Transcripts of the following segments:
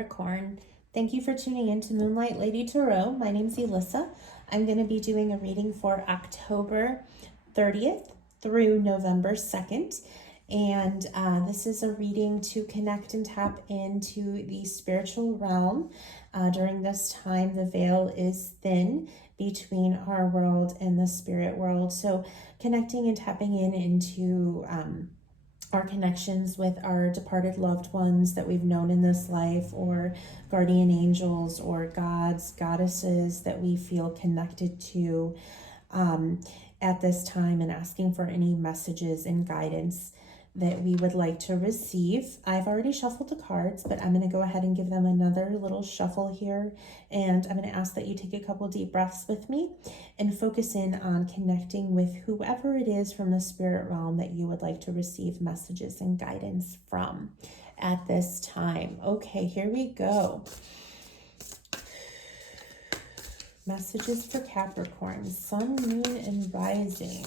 Capricorn. Thank you for tuning in to Moonlight Lady Tarot. My name's Elissa. I'm going to be doing a reading for October 30th through November 2nd. And this is a reading to connect and tap into the spiritual realm. During this time, the veil is thin between our world and the spirit world. So connecting and tapping into our connections with our departed loved ones that we've known in this life, or guardian angels or gods, goddesses that we feel connected to at this time, and asking for any messages and guidance that we would like to receive. I've already shuffled the cards, but I'm going to go ahead and give them another little shuffle here. And I'm going to ask that you take a couple deep breaths with me and focus in on connecting with whoever it is from the spirit realm that you would like to receive messages and guidance from at this time. Okay, here we go. Messages for Capricorn, Sun, Moon, and Rising.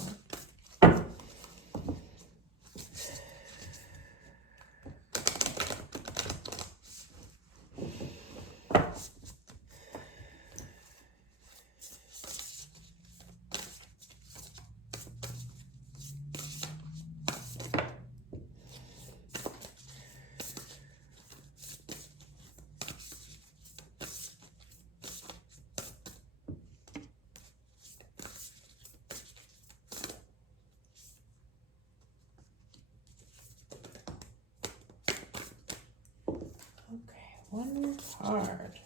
One more card.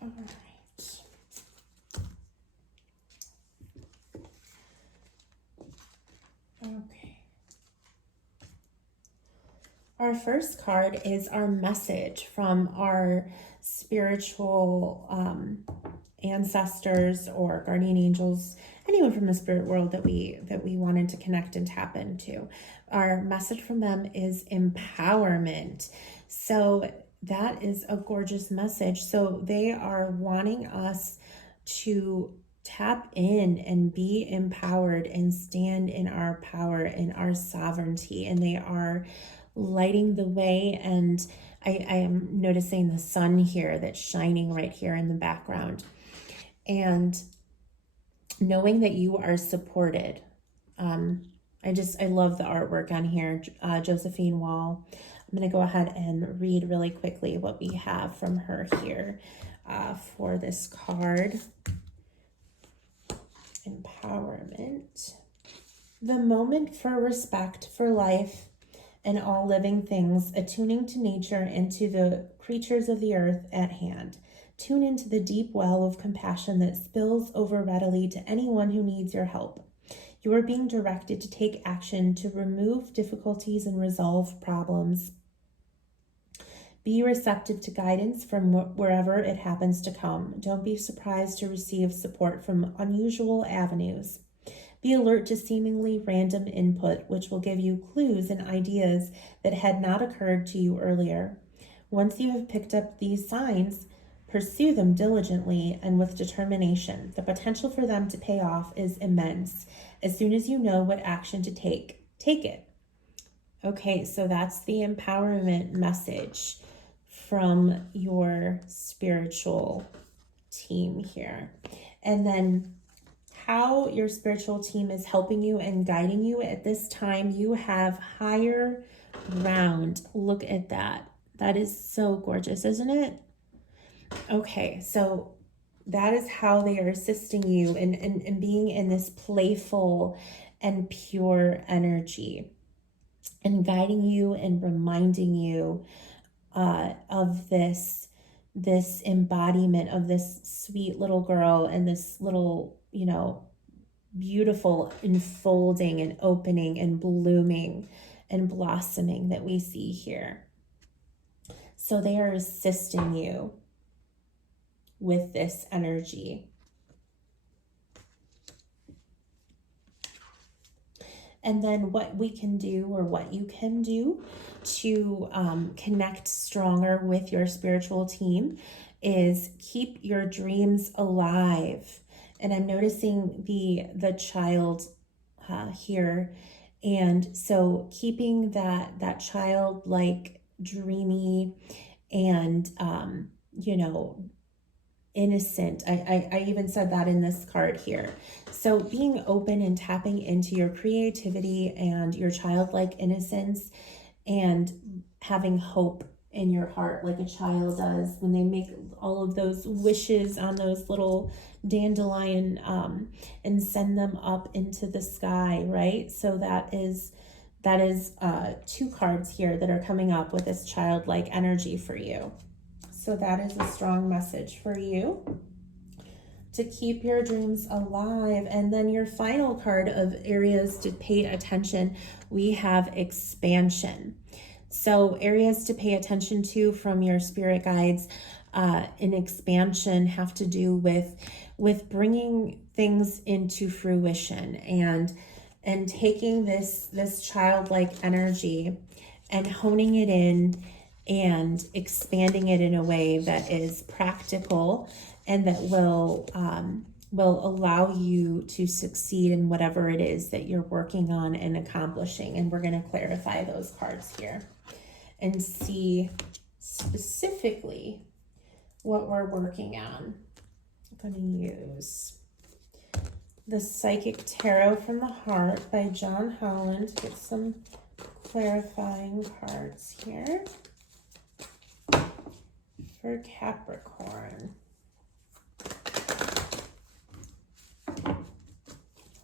All right. Okay. Our first card is our message from our spiritual ancestors or guardian angels, anyone from the spirit world that we wanted to connect and tap into. Our message from them is empowerment. So that is a gorgeous message. So they are wanting us to tap in and be empowered and stand in our power and our sovereignty. And they are lighting the way. And I am noticing the sun here that's shining right here in the background. And knowing that you are supported. I love the artwork on here, Josephine Wall. I'm going to go ahead and read really quickly what we have from her here for this card. Empowerment. The moment for respect for life and all living things, attuning to nature and to the creatures of the earth at hand. Tune into the deep well of compassion that spills over readily to anyone who needs your help. You are being directed to take action to remove difficulties and resolve problems. Be receptive to guidance from wherever it happens to come. Don't be surprised to receive support from unusual avenues. Be alert to seemingly random input, which will give you clues and ideas that had not occurred to you earlier. Once you have picked up these signs, pursue them diligently and with determination. The potential for them to pay off is immense. As soon as you know what action to take, take it. Okay, so that's the empowerment message from your spiritual team here. And then how your spiritual team is helping you and guiding you at this time. You have higher ground. Look at that. That is so gorgeous, isn't it? Okay, so that is how they are assisting you in being in this playful and pure energy, and guiding you and reminding you of this embodiment of this sweet little girl and this little, beautiful unfolding and opening and blooming and blossoming that we see here. So they are assisting you with this energy. And then what we can do, or what you can do to connect stronger with your spiritual team, is keep your dreams alive. And I'm noticing the child here. And so keeping that childlike dreamy, and, innocent. I even said that in this card here. So being open and tapping into your creativity and your childlike innocence, and having hope in your heart like a child does when they make all of those wishes on those little dandelion, and send them up into the sky, right? So that is two cards here that are coming up with this childlike energy for you. So that is a strong message for you to keep your dreams alive. And then your final card of areas to pay attention, we have expansion. So areas to pay attention to from your spirit guides in expansion have to do with bringing things into fruition, and taking this childlike energy and honing it in and expanding it in a way that is practical and that will allow you to succeed in whatever it is that you're working on and accomplishing. And we're going to clarify those cards here and see specifically what we're working on. I'm going to use the Psychic Tarot from the Heart by John Holland to get some clarifying cards here for Capricorn.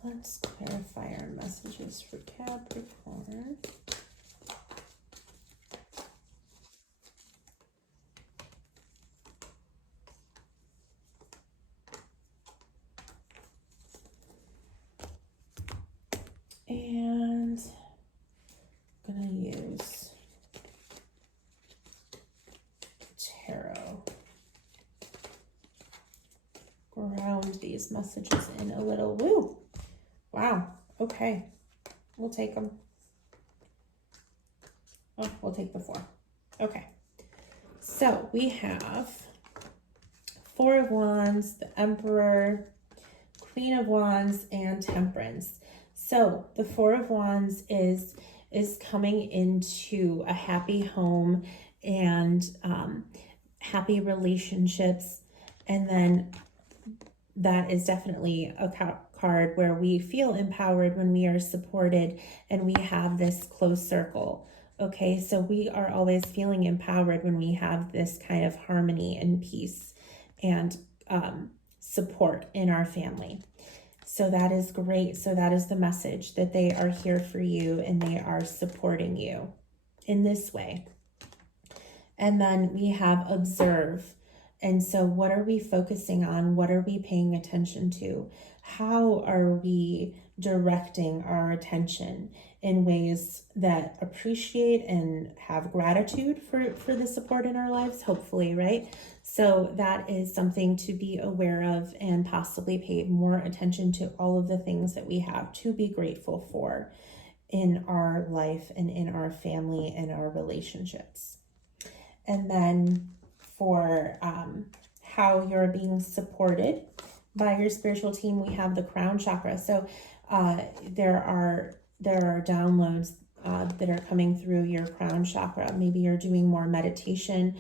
Let's clarify our messages for Capricorn. And I'm going to use tarot. Ground these messages in a little. Woo! Wow. Okay. We'll take them. Oh, we'll take the 4. Okay. So we have 4 of Wands, the Emperor, Queen of Wands, and Temperance. So the 4 of Wands is coming into a happy home and happy relationships. And then that is definitely a card where we feel empowered when we are supported and we have this close circle. Okay, so we are always feeling empowered when we have this kind of harmony and peace and support in our family. So that is great. So that is the message, that they are here for you and they are supporting you in this way. And then we have observe. And so what are we focusing on? What are we paying attention to? How are we directing our attention in ways that appreciate and have gratitude for the support in our lives, hopefully, right? So that is something to be aware of, and possibly pay more attention to all of the things that we have to be grateful for in our life and in our family and our relationships. And then for how you're being supported by your spiritual team, we have the crown chakra. So there are downloads that are coming through your crown chakra. Maybe you're doing more meditation,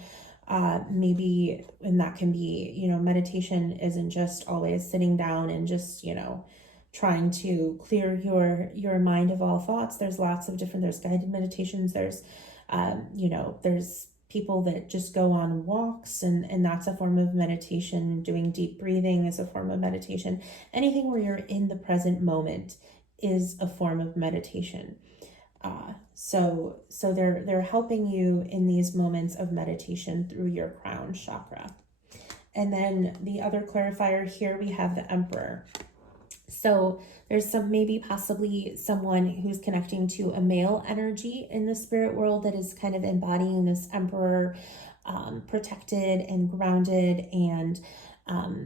maybe, and that can be, meditation isn't just always sitting down and just, trying to clear your mind of all thoughts. There's lots of different, there's guided meditations, there's people that just go on walks, and that's a form of meditation. Doing deep breathing is a form of meditation. Anything where you're in the present moment is a form of meditation. So they're helping you in these moments of meditation through your crown chakra. And then the other clarifier here, we have the Emperor. So there's maybe possibly someone who's connecting to a male energy in the spirit world that is kind of embodying this Emperor, protected and grounded and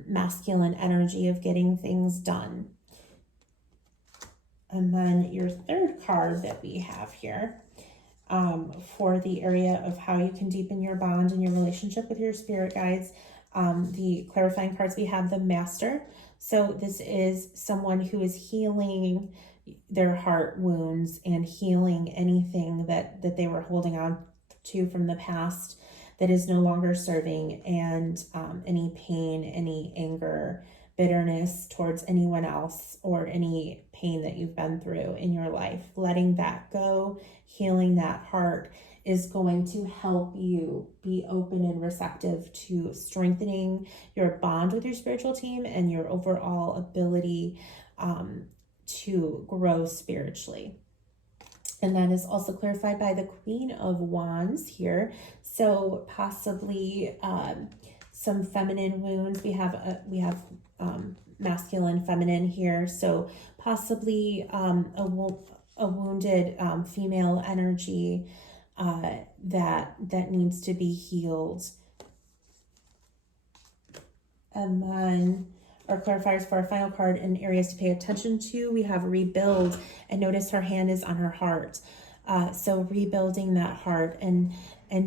masculine energy of getting things done. And then your third card that we have here for the area of how you can deepen your bond and your relationship with your spirit guides, the clarifying cards, we have the Master. So this is someone who is healing their heart wounds and healing anything that they were holding on to from the past that is no longer serving, and any pain, any anger, bitterness towards anyone else, or any pain that you've been through in your life. Letting that go, healing that heart is going to help you be open and receptive to strengthening your bond with your spiritual team and your overall ability to grow spiritually. And that is also clarified by the Queen of Wands here. So possibly some feminine wounds. We have masculine, feminine here. So possibly a wounded female energy that needs to be healed. And then our clarifiers for our final card and areas to pay attention to, we have rebuild, and notice her hand is on her heart. So rebuilding that heart and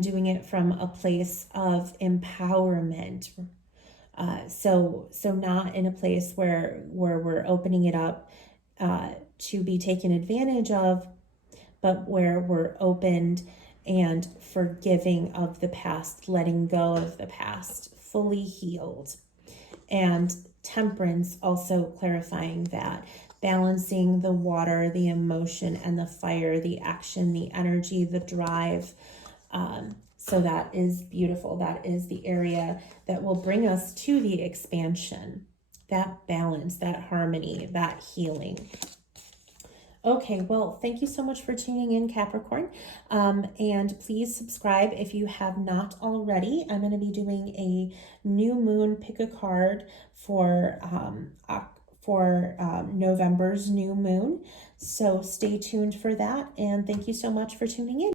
doing it from a place of empowerment. So not in a place where we're opening it up to be taken advantage of, but where we're opened and forgiving of the past, letting go of the past, fully healed. And temperance, also clarifying that, balancing the water, the emotion, and the fire, the action, the energy, the drive. So that is beautiful. That is the area that will bring us to the expansion, that balance, that harmony, that healing. Okay, well, thank you so much for tuning in, Capricorn. And please subscribe if you have not already. I'm going to be doing a new moon pick a card for November's new moon. So stay tuned for that. And thank you so much for tuning in.